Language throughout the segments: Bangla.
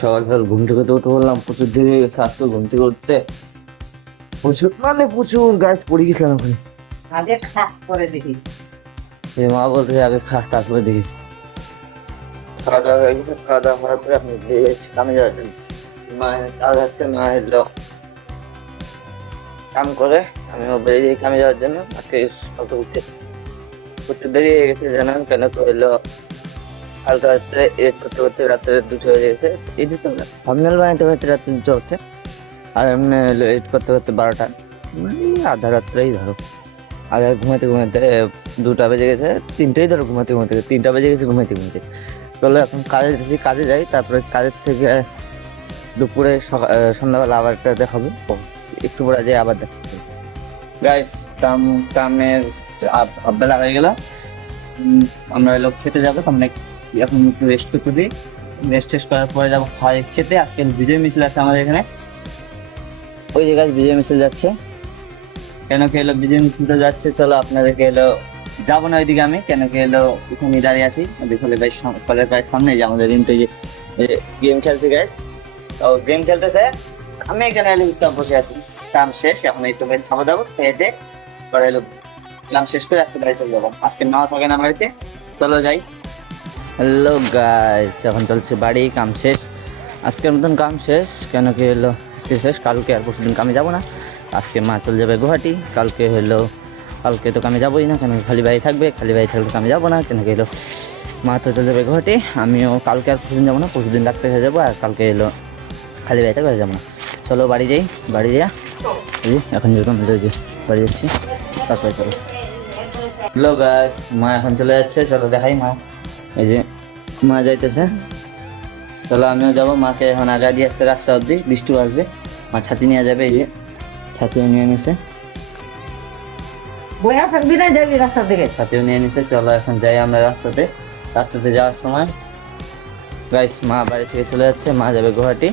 সকাল সকাল ঘুম থেকে তো উঠে বললাম, প্রচুর দেরি হয়ে গেছে আজকে ঘুম থেকে উঠতে। প্রচুর মানে প্রচুর গাছ পড়ে গেছিলাম ওখানে। আগে খাস করে দেখি। মা বলতে আগে খাস তারপরে দেখিস। খাওয়া দাওয়া হয়ে গেছে, খাওয়া দাওয়া করার পরে আপনি কামে যাওয়ার জন্য মায়ের কাজ হচ্ছে, মা এলো কাম করে, আমিও বেরিয়ে যাই কামে যাওয়ার জন্য। আজকে সকালে উঠতে প্রচুর দেরি হয়ে গেছে জানান কেন তো এলো। হালকা রাত্রে এডিট করতে করতে রাত্রে 2টা হয়ে গেছে। এডিট তো না, থাম্বনেল বানাতে বানাতে রাত্রে 2টা হচ্ছে, আর এমনি এডিট করতে করতে 12টা, মানে আধা রাত্রেই ধরো। আগে ঘুমাতে ঘুমাতে 2টা বেজে গেছে, 3টেই ধরো ঘুমাতে ঘুমাতে 3টা বেজে গেছে ঘুমাতে ঘুমাতে। চলো এখন কাজে যাচ্ছি, কাজে যাই, তারপরে কাজের থেকে দুপুরে সন্ধ্যাবেলা আবার একটা দেখাবো, একটু পরে যাই আবার দেখা গাইস। কামের বেলা হয়ে গেল, আমরা এলো খেতে যাবো। সামনে এখন একটু রেস্ট করতে দিই, রেস্ট টেস্ট করার পরে যাবো খেতে। আজকে বিজয় মিছিল আছে আমাদের এখানে, ওই জায়গায় বিজয় মিছিল যাচ্ছে। কেন কি এলো বিজয় মিছিলটা যাচ্ছে, চলো আপনাদেরকে এলো যাবো না ওইদিকে আমি, কেন কি এলো ওখানে দাঁড়িয়ে আছি কলের প্রায় সামনে, যে আমাদের রিমটা যে গেম খেলছে গাইস, তো গেম খেলতেছে, আমি এখানে এলো চুপচাপ বসে আছি। কাম শেষ, এখন একটু খাওয়া দাবো, খেয়ে পরে এলো কাম শেষ করে আজকে বাড়ি চলে যাবো। আজকে নাও থাকে না বাড়িতে, চলো যাই। হ্যালো গাইস, এখন চলছে বাড়ি, কাম শেষ, আজকের মতন কাম শেষ। কেন কি হলো আজকে শেষ, কালকে আর পরশুদিন কামে যাবো না। আজকে মা চলে যাবে গুয়াহাটি, কালকে তো কামে যাবোই না, কেন খালি বাড়ি থাকবে, খালি বাড়ি থাকলে কামে যাবো না। কেন কি হলো মা তো চলে যাবে গুয়াহাটি, আমিও কালকে আর পরশুদিন যাবো না, পরশুদিন ডাক্তার হয়ে যাবো, আর কালকে এলো খালি বাড়ি থাকবে, যাবো না। চলো বাড়ি যাই, বাড়ি যা এখন যেরকম বাড়ি যাচ্ছি, তারপরে চলো। হ্যালো গাইস, মা এখন চলে যাচ্ছে, চলো দেখাই। মা এই যে মা যাইতেছে, চলো আমিও যাবো। মাকে এখন আগা দিয়ে আসতে রাস্তা অব্দি, বৃষ্টি আসবে, মা ছাতি নিয়ে যাবে, এই যে ছাতিও নিয়ে নিছে, বইয়া থাকবি না, যাবি রাস্তার দিকে। ছাতিও নিয়ে নিছে। চলো এখন যাই আমরা রাস্তাতে যাওয়ার সময়। গাইস মা বাড়ি থেকে চলে যাচ্ছে, মা যাবে গুয়াহাটি,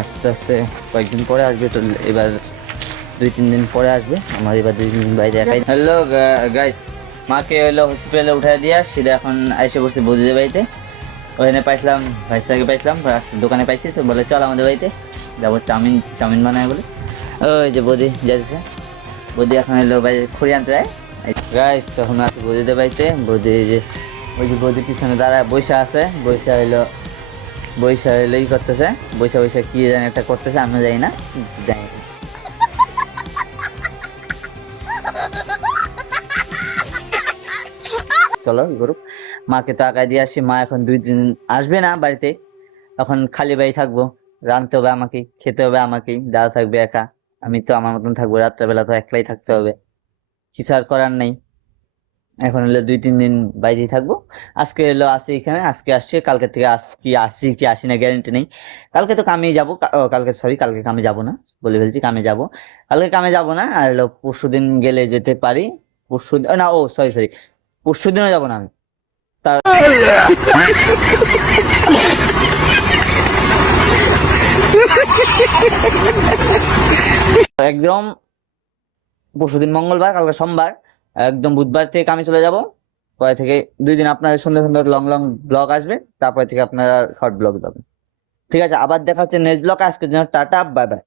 আস্তে আস্তে কয়েকদিন পরে আসবে, তো এবার 2-3 দিন পরে আসবে। আমার এবার 2-3 দিন বাইরে একাই। হ্যালো গাইস, মাকে হলো হসপিটালে উঠাই দিয়া সিধা এখন এসে বসে বৌদিদের বাড়িতে। ওখানে পাইছিলাম, ভাইসাকে পাইছিলাম, দোকানে পাইছি, তো বলে চল আমাদের বাড়িতে যাবো, চাউমিন বানায় বলে। ওই যে বৌদি যাইতেছে, বৌদি এখন এলো বাইরে খড়ি আনতে যায়। গাইস তখন আছে বৌদিদের বাড়িতে, বৌদি যে ওই যে বৌদি পিছনে দাঁড়ায় বৈশা আছে, বৈশা হলো ই করতেছে, বৈশা কি জানি একটা করতেছে, আমি যাই না, যাই না। চলো গরু, মাকে তো আগায় দিয়ে আসি। মা এখন 2 দিন আসবে না বাড়িতে, এখন খালি বাড়ি থাকবো, রাঁধতে হবে আমাকে, খেতে হবে আমাকে, দাদা থাকবে একা, আমি তো আমার মতন থাকবো, রাত্রেবেলা তো একলাই থাকতে হবে, কিছু আর করার নেই। এখন হলো 2-3 দিন বাইরেই থাকবো। আজকে এলো আসি এখানে, আজকে আসছে, কালকে থেকে আসি কি আসি না গ্যারেন্টি নেই। কালকে তো কামে যাবো, কালকে কামে যাবো না, বলে ফেলছি কামে যাবো, কালকে কামে যাবো না। আর হলো পরশু দিন গেলে যেতে পারি, পরশু না, ও সরি, পরশু দিনও যাবো না আমি, তার একদম পরশুদিন মঙ্গলবার, কালকে সোমবার, একদম বুধবার থেকে কামে চলে যাব। পরে থেকে 2 দিন আপনাদের সুন্দর সুন্দর লং লং ব্লগ আসবে, তারপরে থেকে আপনারা শর্ট ব্লগ পাবেন। ঠিক আছে, আবার দেখা হচ্ছে নেক্সট ব্লগ। আজকের জন্য টাটা, বাই বাই।